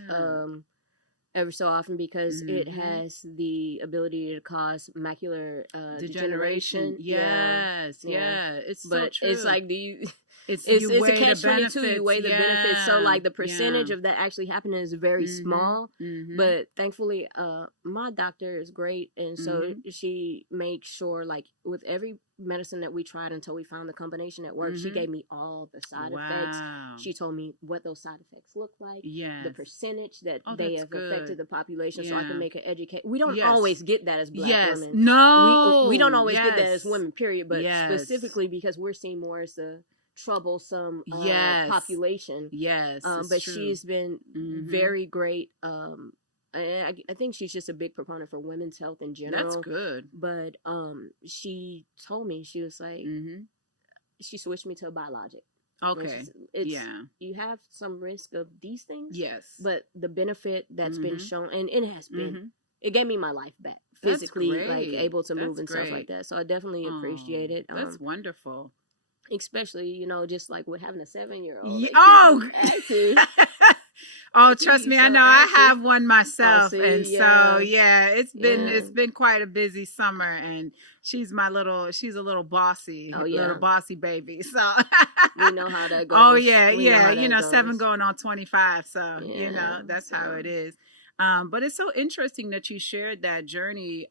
Every so often because it has the ability to cause macular degeneration. Yes, it's so true. It's like it's a catch-22. You weigh the benefits. So like the percentage of that actually happening is very small. But thankfully, my doctor is great, and so she makes sure like with every medicine that we tried until we found the combination that worked, she gave me all the side effects. She told me what those side effects look like, the percentage that they have affected the population, so I can make an educate. We don't always get that as Black women. No, we don't always get that as women. Period. But specifically because we're seen more as the troublesome population. But true. She's been very great. And I think she's just a big proponent for women's health in general. That's good. But she told me, she was like, she switched me to a biologic. Okay. You have some risk of these things. Yes. But the benefit that's been shown, and it has been, it gave me my life back. Physically, like able to move and stuff like that. So I definitely appreciate it. That's wonderful. Especially, you know, just like with having a 7-year-old. Active. Oh, trust me, I know. I have one myself, and so it's been quite a busy summer, and she's a little bossy, little bossy baby. So we know how that goes. Oh yeah, you know, 7 going on 25. So you know, that's how it is. But it's so interesting that you shared that journey,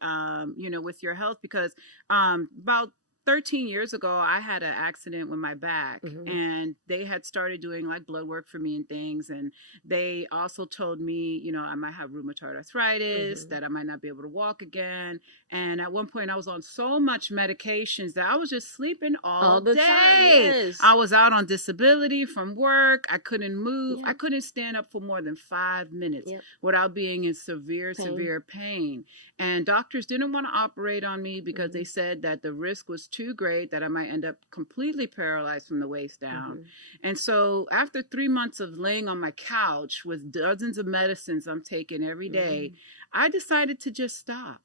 you know, with your health, because about 13 years ago, I had an accident with my back, and they had started doing like blood work for me and things. And they also told me, you know, I might have rheumatoid arthritis, that I might not be able to walk again. And at one point I was on so much medications that I was just sleeping all day. Time, I was out on disability from work. I couldn't move. I couldn't stand up for more than 5 minutes without being in severe pain. And doctors didn't want to operate on me because they said that the risk was too great, that I might end up completely paralyzed from the waist down. And so after 3 months of laying on my couch with dozens of medicines I'm taking every day, I decided to just stop.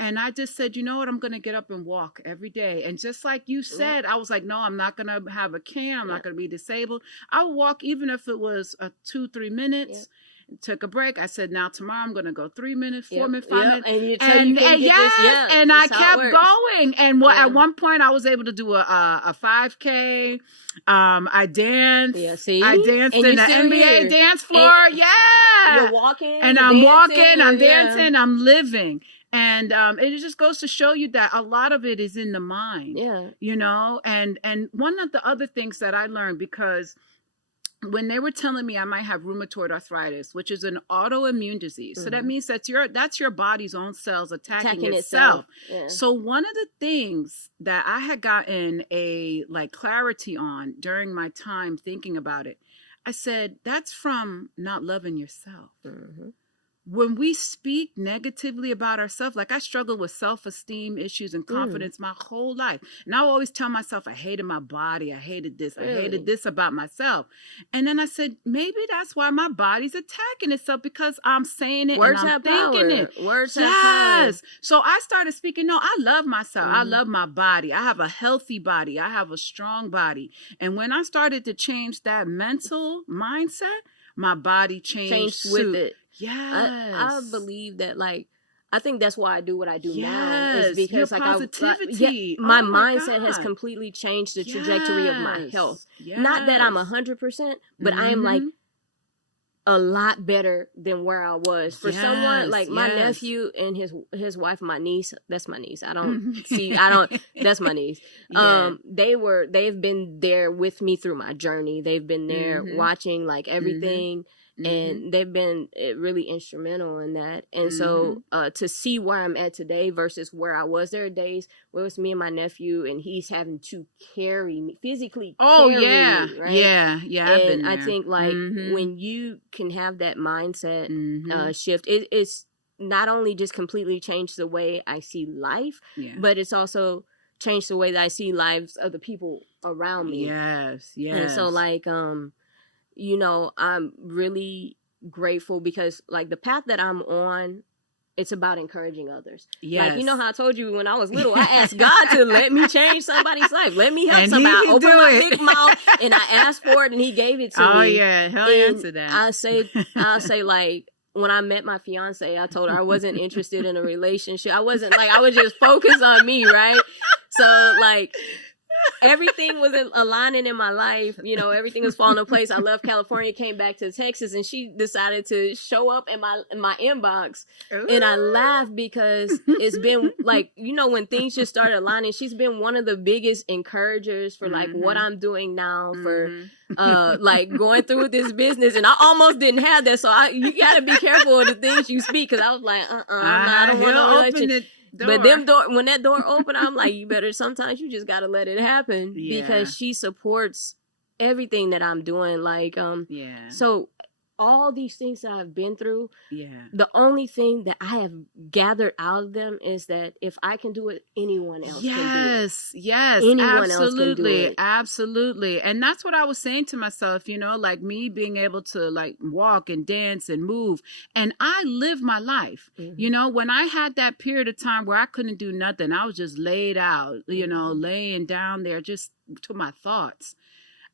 And I just said, you know what, I'm going to get up and walk every day. And just like you said, I was like, no, I'm not going to have a cane. I'm not going to be disabled. I would walk even if it was 2-3 minutes. Took a break. I said, now tomorrow I'm going to go 3 minutes, 4 minutes, 5 minutes. And I kept going. And at one point I was able to do a 5K. I danced. I danced in the NBA dance floor. You're walking. And I'm walking. I'm dancing. I'm living. And it just goes to show you that a lot of it is in the mind. You know, and one of the other things that I learned, because when they were telling me I might have rheumatoid arthritis, which is an autoimmune disease. So that means that's your body's own cells attacking itself. So one of the things that I had gotten a clarity on during my time thinking about it, I said, that's from not loving yourself. When we speak negatively about ourselves, like I struggled with self-esteem issues and confidence my whole life. And I always tell myself I hated my body. I hated this. I hated this about myself. And then I said, maybe that's why my body's attacking itself, because I'm saying it and I'm thinking it. Words have power. So I started speaking, no, I love myself. I love my body. I have a healthy body. I have a strong body. And when I started to change that mental mindset, my body changed with it. I believe that, I think that's why I do what I do now, is because your positivity. My mindset has completely changed the trajectory of my health. Not that I'm 100%, but I am a lot better than where I was. For someone like my nephew and his wife, my niece, that's my niece. That's my niece. They've been there with me through my journey. They've been there watching everything. And they've been really instrumental in that. And so to see where I'm at today versus where I was, there are days where it's me and my nephew and he's having to carry me, physically carry me, right? Yeah, I've been there. I think when you can have that mindset shift, it's not only just completely changed the way I see life, but it's also changed the way that I see lives of the people around me. Yes, yes. And so like, you know, I'm really grateful because like the path that I'm on, it's about encouraging others. Yes. Like, you know how I told you when I was little, I asked God to let me change somebody's life. Let me help somebody. I opened my big mouth and I asked for it and he gave it to me. Oh, yeah. Hell yeah to that. I'll say like, when I met my fiance, I told her I wasn't interested in a relationship. I wasn't like, I was just focused on me, right? So like, everything was aligning in my life. You know, everything was falling in place. I left California, came back to Texas, and she decided to show up in my inbox. Ooh. And I laughed because it's been like, you know, when things just started aligning, she's been one of the biggest encouragers for like what I'm doing now, for like going through with this business. And I almost didn't have that. So you gotta be careful of the things you speak, because I was like, I don't want to open it. But when that door opened, I'm like, you better, sometimes you just got to let it happen, because she supports everything that I'm doing. Like, so all these things that I've been through, the only thing that I have gathered out of them is that if I can do it, anyone else can do it. Yes, anyone absolutely, else can do it. Absolutely. And that's what I was saying to myself, you know, like me being able to like walk and dance and move, and I live my life. You know, when I had that period of time where I couldn't do nothing, I was just laid out, you know, laying down there just to my thoughts.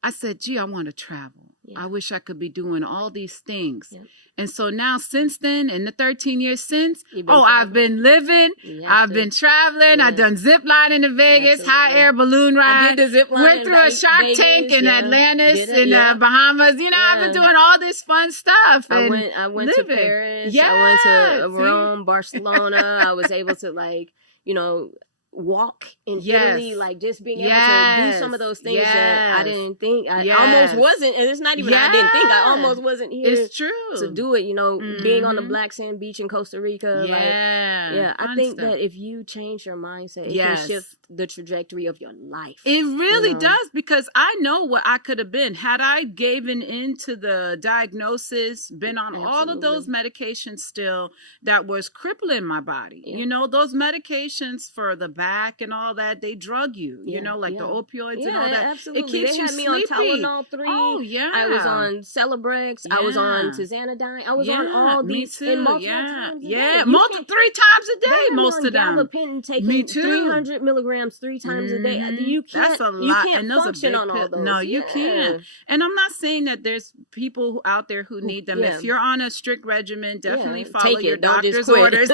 I said, gee, I want to travel. I wish I could be doing all these things. And so now, since then, in the 13 years since, I've been living, I've been traveling, I've done zip lining to Vegas, high air balloon ride, I did the zip line went through a Shark Tank in Atlantis, in the Bahamas. You know, I've been doing all this fun stuff. And I went to Paris, I went to Rome, Barcelona. I was able to, like, you know, walk in Italy, like just being able to do some of those things that I didn't think I almost wasn't, and it's not even I didn't think, I almost wasn't here. It's true to do it, you know, being on the black sand beach in Costa Rica. I think that if you change your mindset, it can shift the trajectory of your life. It really does, because I know what I could have been had I given into the diagnosis, been on all of those medications still that was crippling my body. You know, those medications for the back and all that, they drug you, you know, like the opioids and all that. Absolutely. It keeps they you had me sleepy. on Tylenol 3. Oh, yeah. I was on Celebrex. I was on Tizanidine. I was on all these. Me too. Multiple times a day. 3 times a day, most of them. Gabapentin, taking 300 milligrams 3 times a day. You can't. That's a lot. You can't and those function are on all those. No, you can't. And I'm not saying that there's people out there who need them. If you're on a strict regimen, definitely follow your doctor's orders.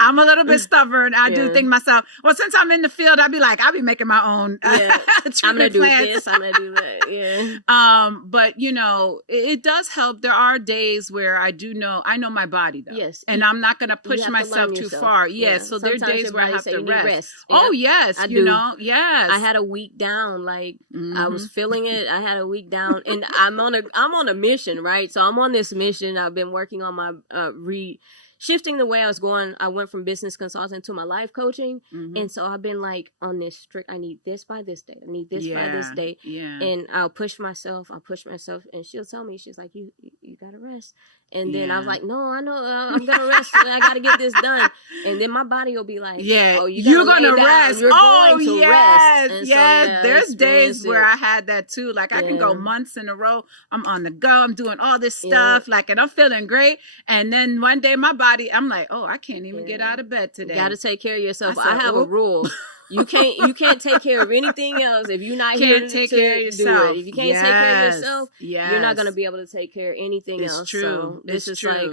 I'm a little bit stubborn. I do think myself, well, since I'm in the field, I'll be making my own I'm gonna do this, I'm gonna do that. But you know, it does help. There are days where I know my body though. Yes. And I'm not gonna push myself too far. Yes. So there are days where I have to rest. Oh yes. I you know, yes. I had a week down, like I was feeling it. I had a week down, and I'm on a mission, right? So I'm on this mission. I've been working on my shifting the way I was going. I went from business consultant to my life coaching. And so I've been like on this strict, I need this by this day. I need this by this day. And I'll push myself. And she'll tell me, she's like, you got to rest. And then I was like, no, I know I'm going to rest. And I got to get this done. And then my body will be like, oh, you're going to rest. You're going to rest. And so, there's days where I had that too. Like I can go months in a row. I'm on the go. I'm doing all this stuff. Like, and I'm feeling great. And then one day my body, I'm like, oh, I can't even get out of bed today. You got to take care of yourself. I have a rule. You can't take care of anything else if you're not here to take care of yourself. Do it. If you can't take care of yourself, you're not going to be able to take care of anything else. True. So this is like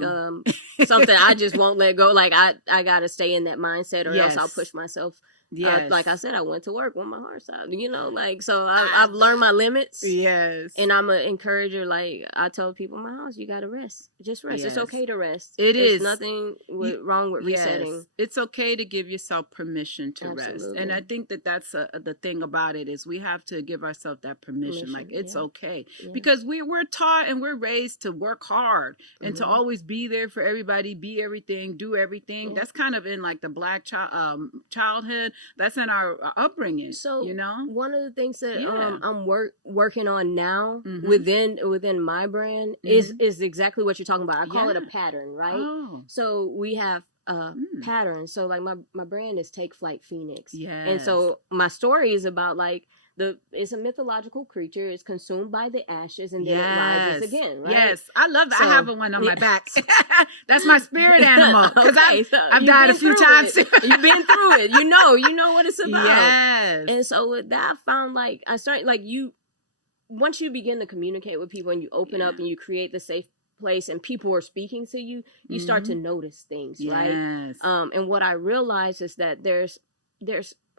something I just won't let go. Like I got to stay in that mindset, or else I'll push myself. Like I said, I went to work with my heart out, you know, like, so I've learned my limits. Yes. And I'm an encourager. Like I tell people in my house, you got to rest. Just rest. It's okay to rest. There's nothing wrong with resetting. It's okay to give yourself permission to rest. And I think that's the thing about it, is we have to give ourselves that permission. Like it's okay. Because we're taught and we're raised to work hard and to always be there for everybody, be everything, do everything. That's kind of in like the Black childhood. that's in our upbringing. So you know, one of the things that Yeah. I'm working on now Mhm. within my brand is exactly what you're talking about. I call it a Yeah. pattern, right? Oh, So we have Mm. patterns. So like my brand is Take Flight Phoenix. Yes. And so my story is about like it's a mythological creature. It's consumed by the ashes and then it rises again, right? Yes, I love that. I So- have one on my back. That's my spirit animal because Okay, so I've you've died a been few through times. it. You've been through it. You know what it's about. Yes. And so with that, I found like I started like once you begin to communicate with people and you open up and you create the safe place and people are speaking to you, you start to notice things, right? Yes. And what I realized is that there's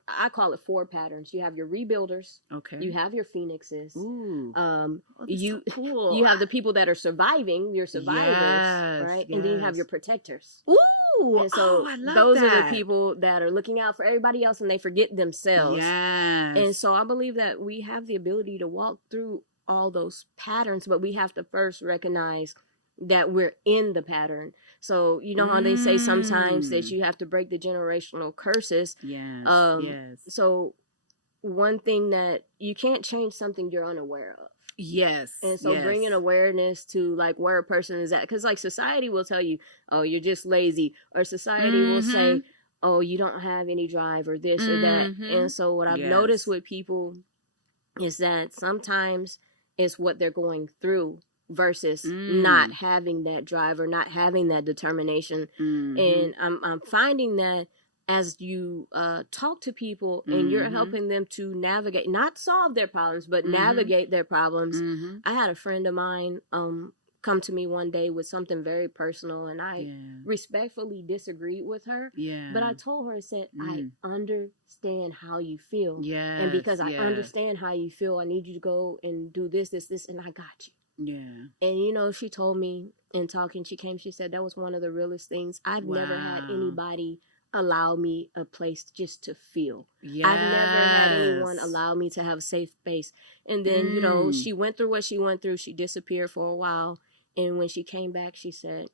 I call it 4 patterns. You have your rebuilders, Okay. you have your phoenixes, Ooh. um Oh, that's you so cool. you have the people that are surviving, your survivors, Yes, right? And then you have yes. your protectors. Ooh. And so I love those that. are the people that are looking out for everybody else and they forget themselves. Yes. And so I believe that we have the ability to walk through all those patterns, but we have to first recognize that we're in the pattern. So you know how they say sometimes that you have to break the generational curses. Yes. Yes. So one thing that you can't change something you're unaware of. Yes. And so bringing awareness to like where a person is at, because like society will tell you, oh, you're just lazy, or society will say, oh, you don't have any drive, or this or that. And so what I've noticed with people is that sometimes it's what they're going through versus not having that drive or not having that determination. And I'm finding that as you talk to people and you're helping them to navigate, not solve their problems, but navigate their problems. I had a friend of mine come to me one day with something very personal, and I respectfully disagreed with her. But I told her, I said, I understand how you feel. And because I understand how you feel, I need you to go and do this, and I got you. And you know, she told me in talking, she said that was one of the realest things. I've never had anybody allow me a place just to feel. I've never had anyone allow me to have a safe space. And then, you know, she went through what she went through. She disappeared for a while. And when she came back, she said,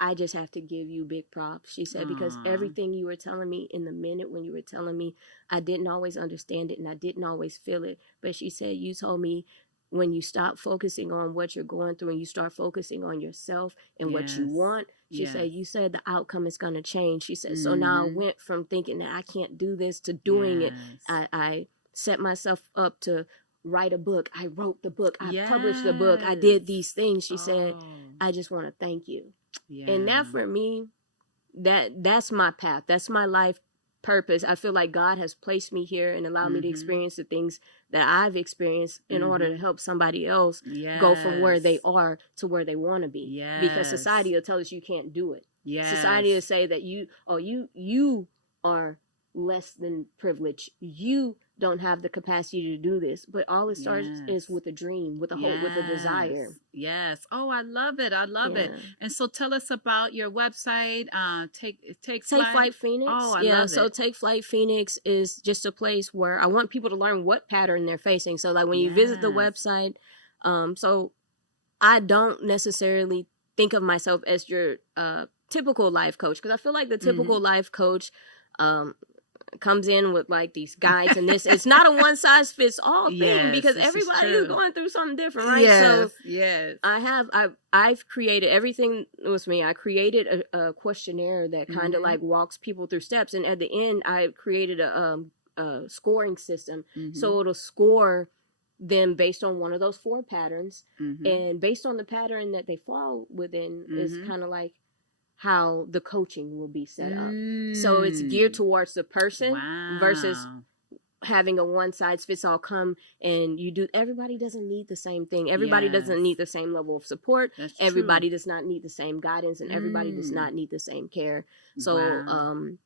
I just have to give you big props. She said, because everything you were telling me in the minute when you were telling me, I didn't always understand it and I didn't always feel it. But she said, you told me when you stop focusing on what you're going through and you start focusing on yourself and what you want, she said, you said the outcome is going to change. She said, so now I went from thinking that I can't do this to doing it. I set myself up to write a book. I wrote the book. I published the book. I did these things. She said, I just want to thank you. And that for me, that's my path. That's my life purpose. I feel like God has placed me here and allowed me to experience the things that I've experienced in order to help somebody else go from where they are to where they want to be. Because society will tell us you can't do it. Society will say that you are less than privileged. You don't have the capacity to do this. But all it starts is with a dream, with a hope, with a desire. Yes. Oh, I love it. I love it. And so tell us about your website, Take Flight Phoenix. Oh, I love it. So Take Flight Phoenix is just a place where I want people to learn what pattern they're facing. So like when you visit the website, so I don't necessarily think of myself as your typical life coach, because I feel like the typical life coach comes in with like these guides and this. It's not a one size fits all thing because everybody is going through something different, right? I've created everything with me. I created a questionnaire that kind of like walks people through steps, and at the end, I created a scoring system, so it'll score them based on one of those 4 patterns, and based on the pattern that they fall within is kind of like how the coaching will be set up. So it's geared towards the person versus having a one size fits all come and you do. Everybody doesn't need the same thing. Everybody doesn't need the same level of support. Everybody does not need the same guidance, and everybody does not need the same care. So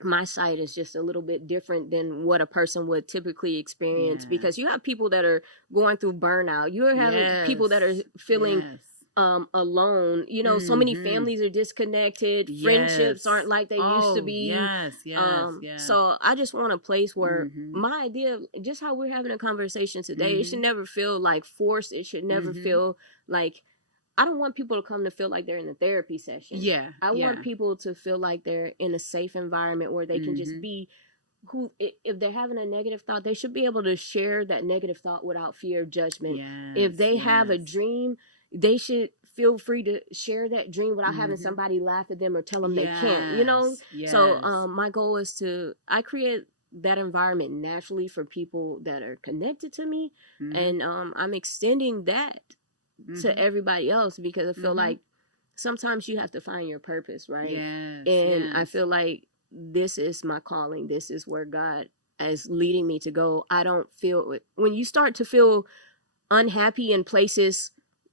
my site is just a little bit different than what a person would typically experience, because you have people that are going through burnout. You're having people that are feeling alone. You know, so many families are disconnected. Friendships aren't like they used to be. So I just want a place where my idea, just how we're having a conversation today, it should never feel like forced. It should never feel like, I don't want people to come to feel like they're in a therapy session. I want people to feel like they're in a safe environment where they can just be if they're having a negative thought, they should be able to share that negative thought without fear of judgment. Yes, if they have a yes. dream, they should feel free to share that dream without having Mhm. somebody laugh at them or tell them they can't, Yes, So yes. my goal is I create that environment naturally for people that are connected to me. Mhm. And I'm extending that to Mhm. everybody else, because I feel Mhm. like sometimes you have to find your purpose, right? Yes, And I yes. feel like this is my calling. This is where God is leading me to go. I don't feel, when you start to feel unhappy in places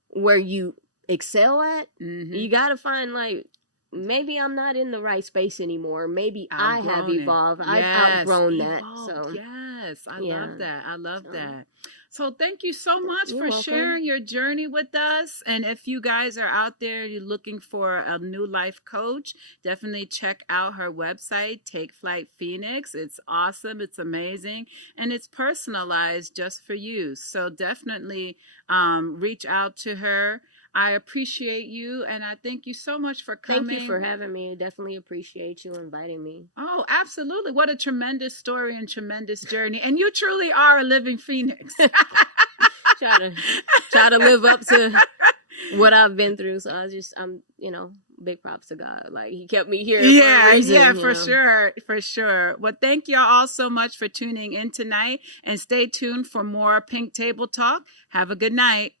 where you excel at, Mhm. you got to find, like, maybe I'm not in the right space anymore. Maybe I have Outgrown it. evolved. I've Yes, outgrown that. evolved. So Yes, I yeah. love that. I love So that. So thank you so much you're for welcome. sharing your journey with us. And if you guys are out there, you're looking for a new life coach, definitely check out her website, Take Flight Phoenix. It's awesome. It's amazing. And it's personalized just for you. So definitely reach out to her. I appreciate you, and I thank you so much for coming. Thank you for having me. I definitely appreciate you inviting me. Oh, absolutely. What a tremendous story and tremendous journey. And you truly are a living phoenix. try to live up to what I've been through. So I'm big props to God. Like, he kept me here. Yeah, for a reason, yeah, for sure, for sure. Well, thank y'all all so much for tuning in tonight, and stay tuned for more Pink Table Talk. Have a good night.